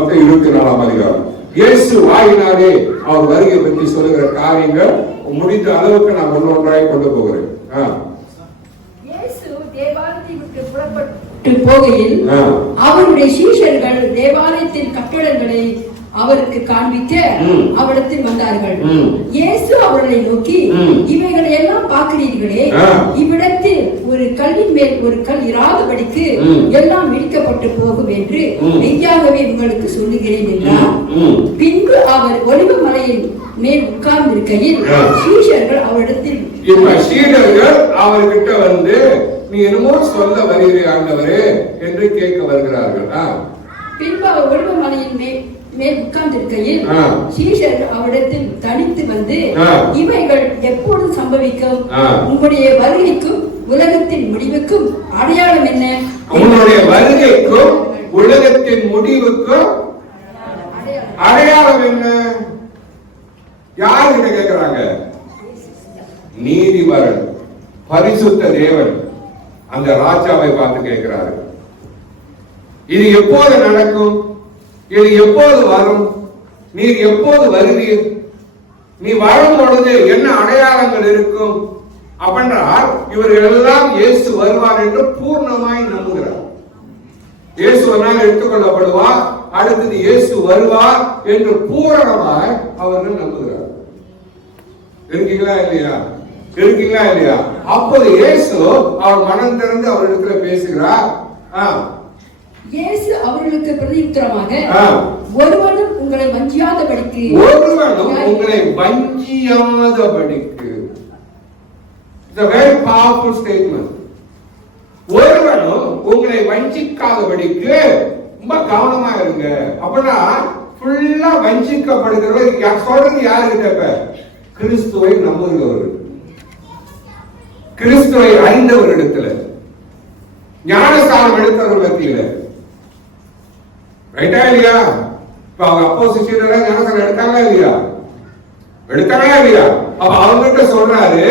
மொத்தம் 24ஆம் அதிகாரம். இயேசு வாயினாலே அவர் வருகை பற்றி சொல்லுகிற காரியங்கள் முடிந்த அளவுக்கு நான் ஒன்றொன்றாய் கொண்டு போகிறேன். இயேசு தேவாலயத்தை விட்டு புறப்பட்டு போகையில் அவருடைய சீஷர்கள் தேவாலயத்தின் கட்டடங்களை அவருக்கு காண்பிக்க அவரிடத்தில் வந்தார்கள். இயேசு அவர்களை நோக்கி, இவைகளை எல்லாம் பார்க்கிறீர்களே, இவ்விடத்தில் ஒரு கல்லின் மேல் ஒரு கல் இராதபடிக்கு எல்லாம் இடிக்கப்பட்டு போகும் என்று மெய்யாகவே உங்களுக்கு சொல்லுகிறேன் என்றார். பின்பு அவர் ஒலிவ மலையின் மேல் உட்கார்ந்து இருக்கையில் சீஷர்கள் அவரிடத்தில் அவர்கிட்ட வந்து, நீ என்னமோ சொல்ல வருகிறீர் ஆண்டவரே என்று கேட்க வருகிறார்கள். பின்பு அவர் ஒலிவ மலையின் மேல் உட்கார்ந்திருக்கையில் சீஷர்கள் அவரிடத்தில் தனித்து வந்து, இவைகள் எப்போது சம்பவிக்கும்? உங்களுடைய வருகைக்கும் உலகத்தின் முடிவுக்கும் அடையாளம் என்ன? உங்களுடைய வருகைக்கும் உலகத்தின் முடிவுக்கும் அடையாளம் என்ன? யாருக்கிட்ட கேட்கிறாங்க? நீதிபரன், பரிசுத்த தேவன் அந்த ராஜாவை பார்த்து கேட்கிறாரு. இது எப்போது நடக்கும்? இது எப்போது வரும்? நீர் எப்போது வருவீர்? நீ வரும் பொழுது என்ன அடையாளங்கள் இருக்கும்? அப்படின்றால் இவர்கள் எல்லாம் இயேசு வருவார் என்று பூர்ணமாய் நம்புகிறார். இயேசு ஒரு நாள் எடுத்துக்கொள்ளப்படுவார், அடுத்தது இயேசு வருவார் என்று பூரணமாய் அவர்கள் நம்புகிறார். இருக்கீங்களா இல்லையா? இருக்கீங்களா இல்லையா? அப்போது இயேசு அவர் மனம் திறந்து அவரிடத்துல பேசுகிறார். இயேசு அவர்களுக்கு பிரதியுத்தரமாக, ஒருவனும் உங்களை வஞ்சியாதபடிக்கு, ஒருவனும் உங்களை வஞ்சியாதபடிக்கு. It's a very powerful statement. ஒருவனும் உங்களை வஞ்சிக்காதபடிக்கு ரொம்ப கவனமா இருங்க. அப்படின்னா ஃபுல்லா வஞ்சிக்கப்படுகிறவர் சொல்றது யாருக்கிட்ட? கிறிஸ்துவை நம்புகிறவர்கள், கிறிஸ்துவை அறிந்தவர்களிடத்துல, ஞானஸ்தானம் எடுத்தவர்கள் மத்தியில. ரைட்டா இல்லையா? இப்ப அவங்க அப்போ சிஷியர்கள் ஞானஸ்தானம் எடுத்தாங்களா இல்லையா? எடுத்தாங்களா இல்லையா? அப்ப அவங்ககிட்ட சொல்றாரு,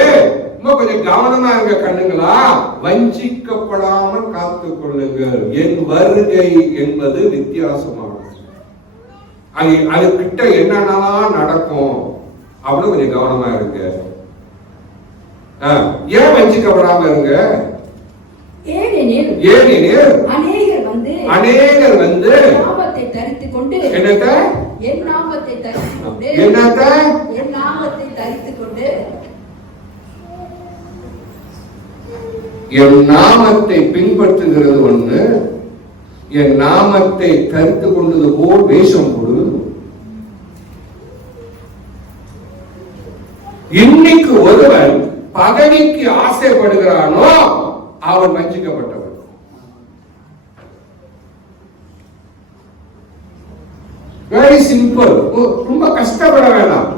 கொஞ்சம் கவனமா இருங்க கண்ணுங்களா, வஞ்சிக்கப்படாமல் காத்துக் கொள்ளுங்கள். என் வருகை என்பது வித்தியாசமானது. அது கிட்ட என்னென்னலாம் நடக்கும் அப்படின்னு கொஞ்சம் கவனமா இருங்க. ஏன் வஞ்சிக்கப்படாம இருங்க? ஏனெனில் அநேகர் வந்து நாமத்தை தரித்துக் கொண்டு, என்னத்தை? என் நாமத்தை தரித்துக் கொண்டு, என்னத்தை? என் நாமத்தை தரித்துக் கொண்டு, என் நாமத்தை பின்பற்றுகிறது ஒண்ணு, என் நாமத்தை தரித்து கொண்டது போல் வேஷம் கொடு. இன்னைக்கு ஒருவன் பதவிக்கு ஆசைப்படுகிறானோ அவன் வஞ்சிக்கப்பட்டவன். Very simple. ரொம்ப கஷ்டப்பட வேண்டாம்.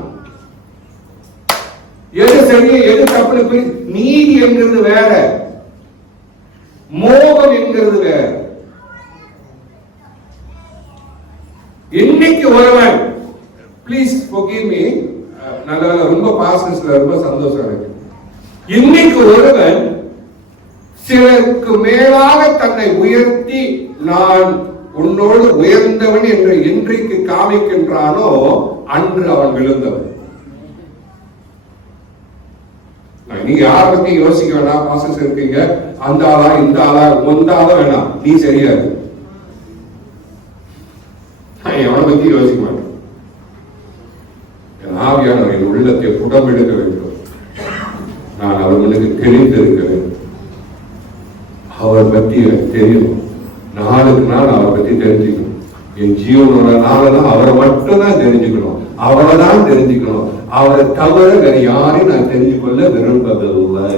எது சரி எது தப்பு? நீதி என்கிறது வேற, மோகம் என்கிறது வேற. இன்னைக்கு ஒருவன், ப்ளீஸ் forgive me, நல்ல ரொம்ப பாசஸ்ல ரொம்ப சந்தோஷம் இருக்கு. இன்னைக்கு ஒருவன் சிலருக்கு மேலாக தன்னை உயர்த்தி, நான் உன்னோடு உயர்ந்தவன் என்று இன்றைக்கு காமிக்கின்றானோ அன்று அவன் விழுந்தவன். நீங்க யார பத்தி யோசிக்க வேண்டாம். பாசஸ் இருக்கீங்க, அந்த ஆளா இந்த ஆளா ஒந்த ஆளா வேணாம், நீ சரியா இருக்கு. எவனை பத்தி யோசிக்க மாட்டேன். ஆவியானவர் என் உள்ளத்தை புடம் எடுக்க வேண்டும். நான் அவர்களுக்கு தெரிந்திருக்க வேண்டும். அவர் பத்தி தெரியும். நாளுக்கு நாள் அவரை பத்தி தெரிஞ்சுக்கணும். என் ஜீவனோட நாளெல்லாம் அவரை மட்டும் தான் தெரிஞ்சுக்கணும். அவரை தான் தெரிஞ்சுக்கணும். அவரை தவிர வேற யாரையும் நான் தெரிஞ்சு கொள்ள விரும்பவில்லை.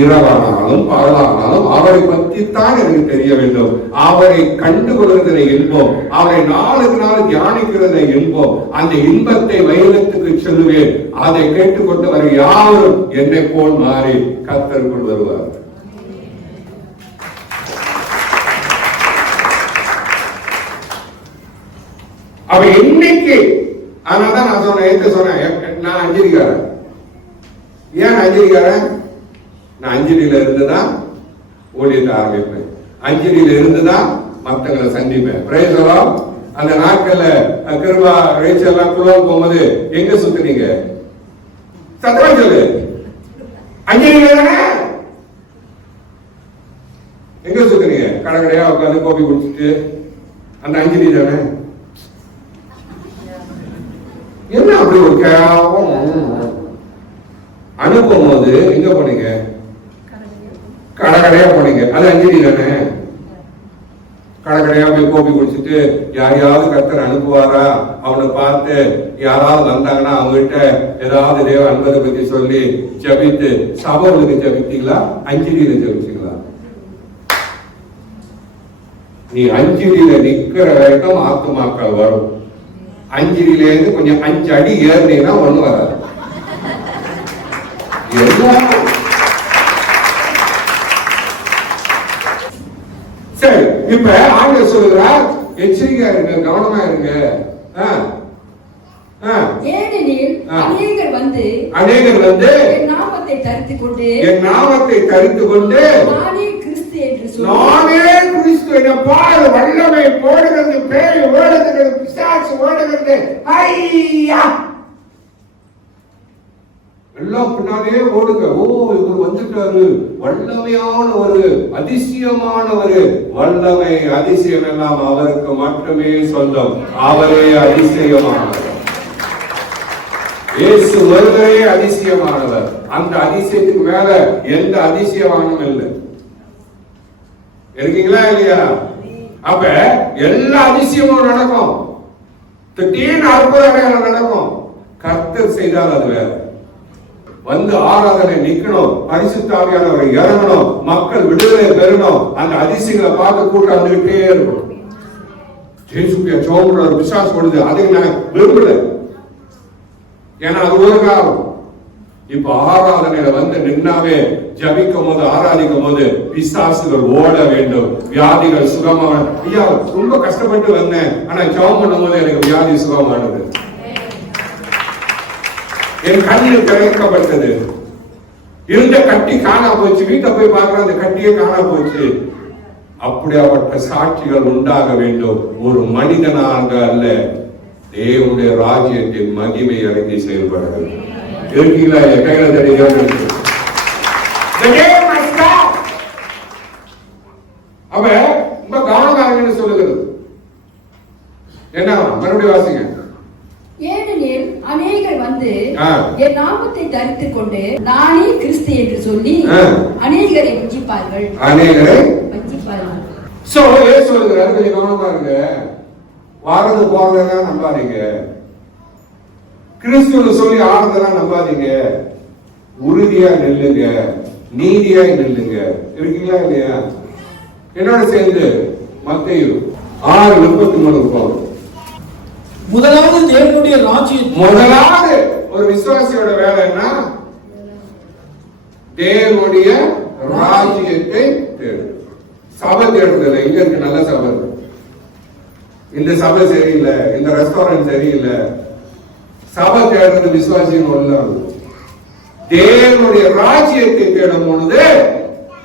இரவானாலும் பகலானாலும் அவரை பற்றி தான் எனக்கு தெரிய வேண்டும். அவரை கண்டு கொள்கிற இன்பம், அவரை நாளுக்கு நாள் தியானிக்கிறத இன்பம், அந்த இன்பத்தை வைரத்துக்கு சொல்லுவேன். அதை கேட்டுக்கொண்டு வர யாரும் என்னை போல் மாறி கர்த்தருக்குள் வருவார். அவ இன்னைக்கு, அதனாலதான் நான் சொன்னேன், நான் அஞ்சலிக்காரன். ஏன் அஞ்சலிக்காரன்? நான் அஞ்சலியில இருந்துதான் ஊழியத்தை ஆரம்பிப்பேன். அஞ்சலியில இருந்துதான் மத்தவங்களை சந்திப்பேன். Praise the Lord. அந்த நாட்கள்ல கிருபா ரேச்சல் எல்லாம் குளம் போகும்போது எங்க சுத்துனீங்க? சத்தமா சொல்லு. அஞ்சலியில தானே? எங்க சுத்துனீங்க? கடைக்கடையா உட்காந்து கோபி குடிச்சிட்டு அந்த அஞ்சலி தானே? என்ன அப்படி ஒரு கேவம் அனுப்பும் போது எங்க போனீங்க? கடைக்கடையா போனீங்க. அது அஞ்சலி தானே? கடைக்கடையா போய் கோபி குடிச்சிட்டு யாரையாவது கர்த்தர் அனுப்புவாரா அவனை பார்த்து யாராவது வந்தாங்கன்னா அவங்க கிட்ட ஏதாவது தேவ அன்பதை பத்தி சொல்லி ஜபித்து சபைகளுக்கு ஜபித்தீங்களா? அஞ்சலியில ஜபிச்சீங்களா? நீ அஞ்சலியில நிக்கிற வரைக்கும் ஆத்துமாக்கள் வரும். அஞ்சலியில இருந்து கொஞ்சம் 5 அடி ஏறினீங்கன்னா ஒண்ணு வராது. சரி, இப்ப ஆண்டவர் சொல்லுகிறார், எச்சரிக்கையா இருங்க, கவனமா இருங்க. ஏனெனில் அநேகர் வந்து என் நாமத்தை தரித்துக் கொண்டு நானே கிறிஸ்து என்று என்ன பாரு, வல்லமை போடுகிறது, பேய் ஓடுகிறது, பிசாசு ஓடுகிறது, ஐயா எல்லாம் பின்னாலே ஓடுங்க. ஓ, இவர் வந்துட்டாரு, வல்லமையான ஒரு அதிசயமான ஒரு வல்லமை, அதிசயம் எல்லாம் அவருக்கு மட்டுமே சொந்தம். அவரே அதிசயமானவர். இயேசு ஒருவரே அதிசயமானவர். அந்த அதிசயத்துக்கு மேல எந்த அதிசயமானதும் இல்லை. இருக்கீங்களா இல்லையா? அப்ப எல்லா அதிசயமும் நடக்கும். திடீர்னு அற்புத அடையாளம் நடக்கும். கர்த்தர் செய்தால் அது வேற. வந்து ஆராதனை நிக்கணும், பரிசுத்த ஆவியானவரை இறங்கணும், மக்கள் விடுதலை பெறணும். அந்த அதிசயங்களை பார்த்து கூட்டம் வந்துகிட்டே இருக்கும். ஜேசுக்கு சோம்புற விசுவாசம் வருது, அதை நான் விரும்பல. ஏன்னா அது ஒரு காலம். இப்ப ஆராதனையில வந்து நின்னாவே ஜபிக்கும் போது, ஆராதிக்கும் போது பிசாசுகள் ஓட வேண்டும், வியாதிகள் சுகமான. ஐயா, ரொம்ப கஷ்டப்பட்டு வந்தேன், ஆனா ஜெபம் பண்ணும் போது எனக்கு வியாதி சுகமானது. என் கண்ணில் திறக்கப்பட்டது. இருந்த கட்டி காணா போச்சு. வீட்டை போய் பார்க்கிற அந்த கட்டியே காணா போச்சு. அப்படியாப்பட்ட சாட்சிகள் உண்டாக வேண்டும். ஒரு மனிதனாக அல்ல, தேவனுடைய ராஜ்யத்தின் மகிமை அறிந்து செயல்பட வேண்டும். இருக்கீங்களா? கையில தெரியும். அவ ரொம்ப கவனமாக சொல்லுகிறது என்ன? மறுபடியும் வாசிங்க. ஏனெனில் அநேகர் வந்து என் நாமத்தை தரித்துக் கொண்டு நானே கிறிஸ்து என்று சொல்லி அநேகரை வஞ்சிப்பார்கள். சோ ஏன் சொல்லுகிறாரு? கொஞ்சம் கவனமா இருங்க. வாரது போறதெல்லாம் நம்பாதீங்க. கிறிஸ்துவ சொல்லி ஆறுதெல்லாம் நம்பாதீங்க. உறுதியா நெல்லுங்க, நீதியா நெல்லுங்க. இருக்கீங்களா இல்லையா? என்னோட சேர்ந்து மத்தேயு 6:33 போகும். முதலாவது தேவனுடைய ராஜ்யம். முதலாவது ஒரு விசுவாசியோட வேலை என்ன? தேவனுடைய ராஜ்யத்தை தேடு. சபை தேடுதல். இங்க இருக்கு நல்ல சபை, இந்த சபை சரியில்லை, இந்த ரெஸ்டாரண்ட் சரியில்லை. சபை தேடுறது விசுவாசியின் ஒண்ணு. தேவனுடைய ராஜ்யத்தை தேடும் பொழுது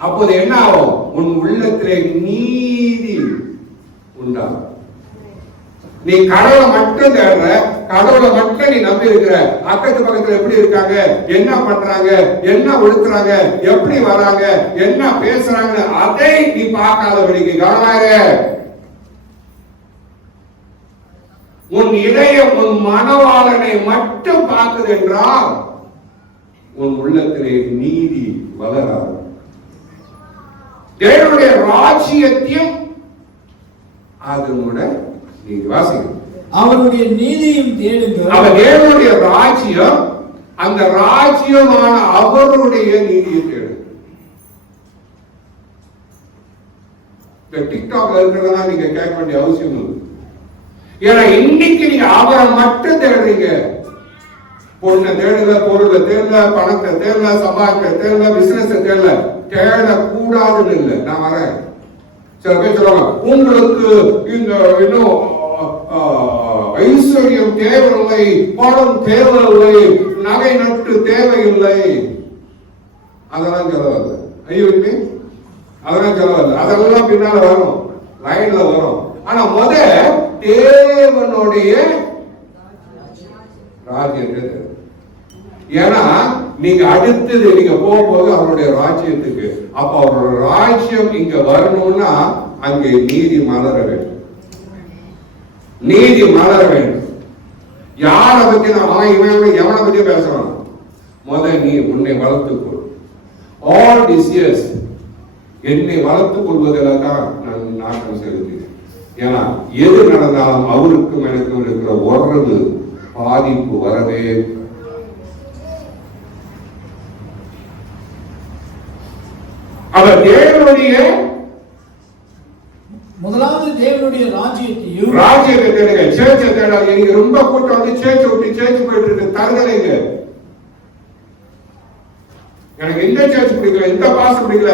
அப்போது என்ன ஆகும்? உன் உள்ளத்திலே நீதி உண்டாகும். நீ கடவுளை மட்டும் தேடுற, கடவுளை மட்டும் நீ நம்பி இருக்கிற. அக்கத்து பக்கத்துல எப்படி இருக்காங்க, என்ன பண்றாங்க, என்ன ஒழுக்குறாங்க, எப்படி வராங்க, என்ன பேசுறாங்க, அதை நீ பார்க்காதபடிக்கு கவனமாயிரு. உன் இதயம் உன் மனவாளனை மட்டும் பார்க்குது என்றால் உன் உள்ளத்திலே நீதி வளராது. தேவனுடைய ராஜ்யத்தையும் அதனுடைய நீதி வாசிக்கும். அவருடைய நீதியும் தேடுங்கள். அவர் தேவனுடைய ராஜ்யம், அந்த ராஜ்யமான அவருடைய நீதியை தேடு. இந்த டிக்டாக்ல இருக்கிறதா நீங்க கேட்க வேண்டிய அவசியம் இல்லை. ஏன்னா இன்னைக்கு நீங்க அவரை மட்டும் தேடுறீங்க. பொண்ணை தேடல, பொருளை தேடல, பணத்தை தேடல, சம்பாதிக்க தேடல, பிசினஸ் தேடல. தேடக்கூடாதுன்னு இல்லை. நான் வரேன். சில பேர் சொல்லுவாங்க, உங்களுக்கு இந்த இன்னும் ஐஸ்வர்யம் தேவையில்லை, பணம் தேவையில்லை, நகை நட்டு தேவையில்லை. அதெல்லாம் செலவல்ல. ஐயோ, அதெல்லாம் செலவல்ல. அதெல்லாம் பின்னால வரும். லைன்ல வரும். ஆனா தேவனுடைய ராஜ்யத்தை, ஏன்னா நீங்க அடுத்தது நீங்க போகும்போது அவருடைய ராஜ்யத்துக்கு, அப்ப அவரோட ராஜ்யம் இங்க வரணும்னா அங்கே நீதி மலர வேண்டும். நீதி மலர வேண்டும். யாரை பத்தி அவன் இவன் எவனை பத்தி பேசுறான்? நீ உன்னை வளர்த்துக்கொள். ஆல் திஸ் இயர்ஸ் என்னை வளர்த்துக் கொள்வதில் தான் நான் நாட்டம் செலுத்துகிறேன். ஏன்னா எது நடந்தாலும் அவருக்கும் எனக்கும் இருக்கிற உறவு பாதிப்பு வரவே. அவர் தேவனுடைய முதலாவது தேவனுடைய ராஜ்யத்தை தேடுங்க. சேர்ச்சை தேடாது. நீங்க ரொம்ப கூட்டம் வந்து சேர்ச்சை விட்டு சேர்ச்சி போயிட்டு இருக்கு. தருதலைங்க. எனக்கு இந்த சேர்ச்சி பிடிக்கல, இந்த பாசம் பிடிக்கல.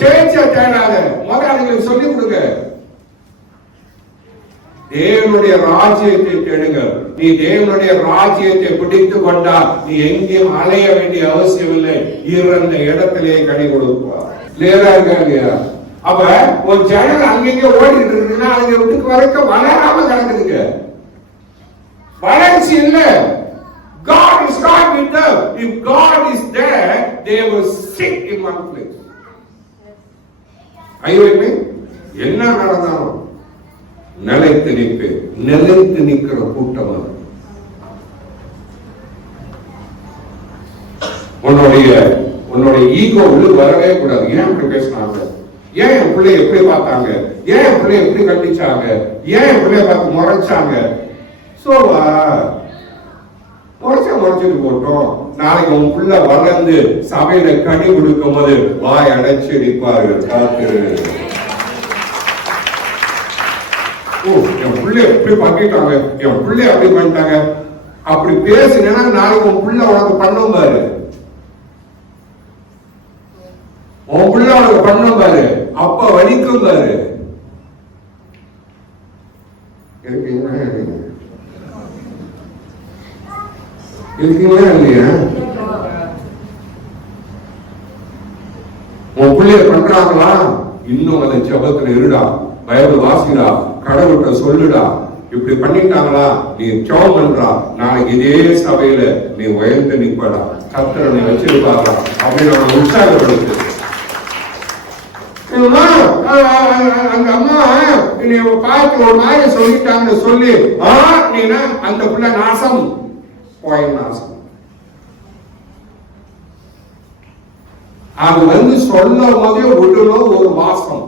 சேர்ச்சை தேடாத. அதுங்களுக்கு சொல்லிக் கொடுங்க. தேவனுடைய ராஜ்யத்தை தேடுங்க. நீ தேவனுடைய ராஜ்யத்தை பிடித்து கொண்டா நீ எங்கேயும் அலைய வேண்டிய அவசியம் இல்லை. இறந்த இடத்திலே கனி கொடுப்பார். லேரா இருக்கா இல்லையா? அப்ப ஒரு ஜனல் அங்கங்க ஓடிட்டு இருக்குன்னா அங்க விட்டுக்கு வரைக்கும் வளராம கிடக்குதுங்க. வளர்ச்சி இல்ல. God is not with them. If God is there, they will sit in one place. ஐயோ, என்ன நடந்தாலும் நிலைத்து நிற்பேன். நிலைத்து நிற்கிற கூட்டம் அது. உன்னுடைய ஈகோ உள்ள வரவே கூடாது. ஏன் அப்படி பேசினாங்க? ஏன் என் பிள்ளைய எப்படி பார்த்தாங்க? ஏன் என் பிள்ளைய எப்படி கண்டிச்சாங்க? ஏன் என் பிள்ளைய பார்த்து முறைச்சாங்க? முறைச்சிட்டு போட்டோம். நாளைக்கு உன் பிள்ளை வளர்ந்து சபையில கனி கொடுக்கும் போது வாய் அடைச்சு நிற்பார்கள். காத்திரு. என் பிள்ளைய எப்படி பண்ணிட்டாங்க, என் பிள்ளைய அப்படி பண்ணிட்டாங்க, அப்படி பேசினா நாளைக்கு உன் பிள்ளை உனக்கு பண்ணும் பாரு. உன் பிள்ளை உனக்கு பண்ணும் பாரு. அப்ப வலிக்கும் பாரு. இருக்கீங்களா இல்லையா? உன் பிள்ளைய பண்றாங்களா? இன்னும் அதை ஜபத்துல இருடா, பைபிள் வாசிடா, கடவுள்கிட்ட சொல்லுடா. இப்படி பண்ணிட்டாங்களா? நீ ஜெபம் பண்றா. நாளைக்கு இதே சபையில நீ உயர்ந்து நிற்படா. கர்த்தர் நீ வச்சிருப்பாரா அப்படின்னு அவனை உற்சாகப்படுத்து. அந்த அம்மா நீ பார்த்து ஒரு மாதிரி சொல்லிட்டாங்கன்னு சொல்லி நீனா அந்த பிள்ளை நாசம் நாசம். அது வந்து சொல்லும் போதே உடலும் ஒரு வாசம்.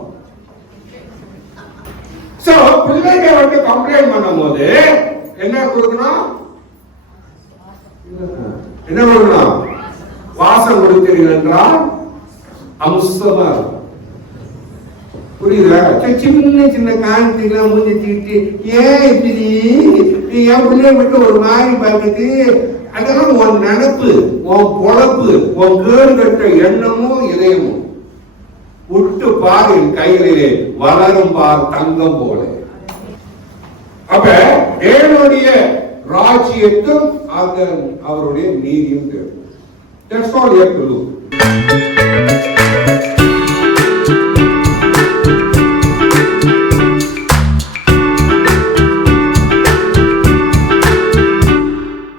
பிள்ளைங்க வந்து கம்ப்ளைண்ட் பண்ணும் போது என்ன கொடுக்கணும்? என்ன கொடுக்கணும்? வாசம் கொடுக்கிறீர்கள் என்றால் அம்சமா புரியுதா? சின்ன சின்ன காரணத்துக்கெல்லாம் மூஞ்சி தீட்டு ஏன் இப்படி நீ என் பிள்ளைய மட்டும் ஒரு மாதிரி பார்த்துட்டு அதெல்லாம் உன் நினப்பு, உன் பொழப்பு, உன் கேடு கட்ட எண்ணமும் இதயமும் விட்டு பார். என் கைகளிலே வளரும் பார் தங்கம் போல. அப்ப தேவனுடைய ராஜ்யத்தும் அவருடைய நீதியும் தேவை. That's all you have to do.